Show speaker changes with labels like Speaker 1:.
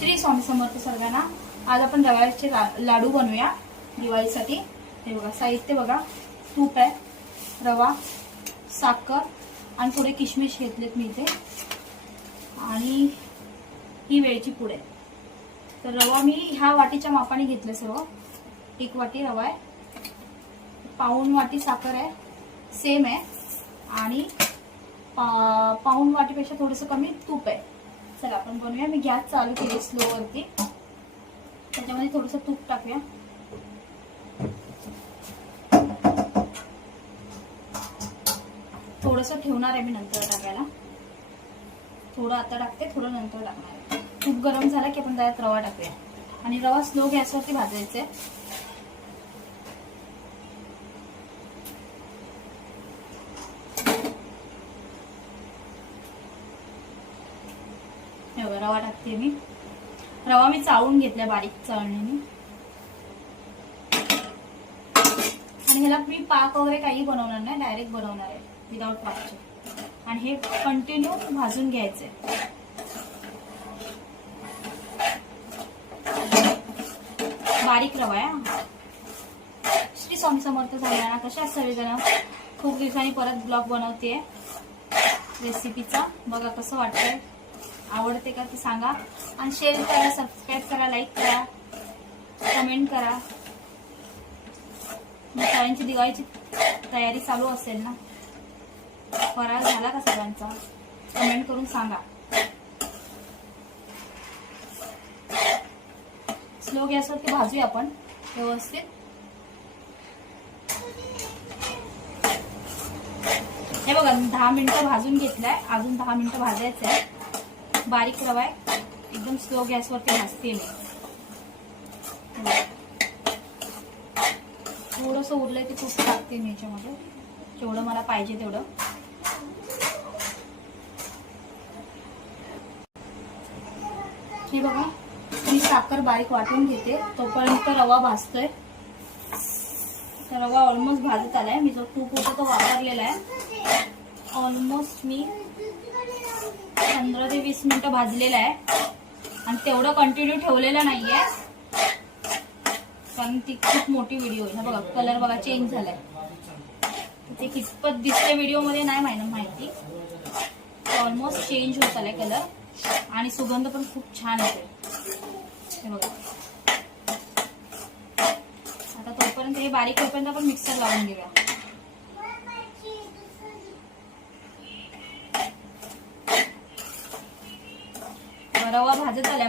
Speaker 1: श्री स्वामी समर्थ सर्वांना आज आपण रव्याचे ला- लाडू बनवूया दिवाळीसाठी. हे बघा साहित्य बघा. तूप आहे रवा साखर आणि थोडे किशमिश घेतलेत मी इथे. आणि ही वेळची पुढे तर रवा मी ह्या वाटीच्या मापाने घेतलं सर्व. एक वाटी रवा आहे. पाऊण वाटी साखर आहे. सेम आहे. आणि पा- पाऊण वाटीपेक्षा थोडंसं कमी तूप आहे. चला आपण बनवूया. मी गॅस चालू केली स्लो वरती त्याच्यामध्ये थोडंसं तूप टाकूया. थोडंसं ठेवणार आहे मी नंतर टाकायला. थोडं आता टाकते थोडं नंतर टाकणार आहे. खूप गरम झाला की आपण त्यात रवा टाकूया. आणि रवा स्लो गॅसवरती भाजायचा आहे हे बघा, रवा टाकते मी. रवा मी चाळून घेतला बारीक चळणीने. आणि ह्याला मी पाक वगैरे काही बनवणार नाही डायरेक्ट बनवणार आहे विदाउट पाकचे. आणि हे कंटिन्यू भाजून घ्यायचंय. बारीक रवा आहे श्री स्वामी समर्थ सगळ्यांना कशा सगळेजण खूप दिवसांनी परत ब्लॉग बनवते रेसिपीचा बघा कसं वाटतंय. आवडते का ते सांगा. आणि शेअर करा सबस्क्राईब करा लाईक करा कमेंट करा. मग सगळ्यांची दिवाळीची तयारी चालू असेल ना? फराळ झाला का सगळ्यांचा कमेंट करून सांगा. स्लो गॅसवरती भाजूया आपण व्यवस्थित. हे बघा दहा मिनिटं भाजून घेतलंय. अजून दहा मिनिटं भाजायचं आहे बारीक रवा आहे. एकदम स्लो गॅसवरती भाजते मी. थोडंसं उरलंय ते खूप टाकते मी याच्यामध्ये. जेवढं मला पाहिजे तेवढं. हे बघा मी साखर बारीक वाटून घेते. तोपर्यंत रवा भाजतोय. तर रवा ऑलमोस्ट भाजत आलाय. मी जो तूप होता तो वापरलेला आहे. ऑलमोस्ट मी पंधरा ते वीस मिनिटं भाजलेलं आहे. आणि तेवढं कंटिन्यू ठेवलेलं नाही आहे कारण ती खूप मोठी व्हिडिओ आहे. ना बघा कलर बघा चेंज झालाय. ते कितपत दिसते व्हिडिओमध्ये नाही माहिती माहिती. ऑलमोस्ट चेंज होत आलाय कलर आणि सुगंध पण खूप छान येते हे बघा. आता तोपर्यंत हे बारीक होईपर्यंत आपण मिक्सर लावून घेऊया. रवा भाजत आलाय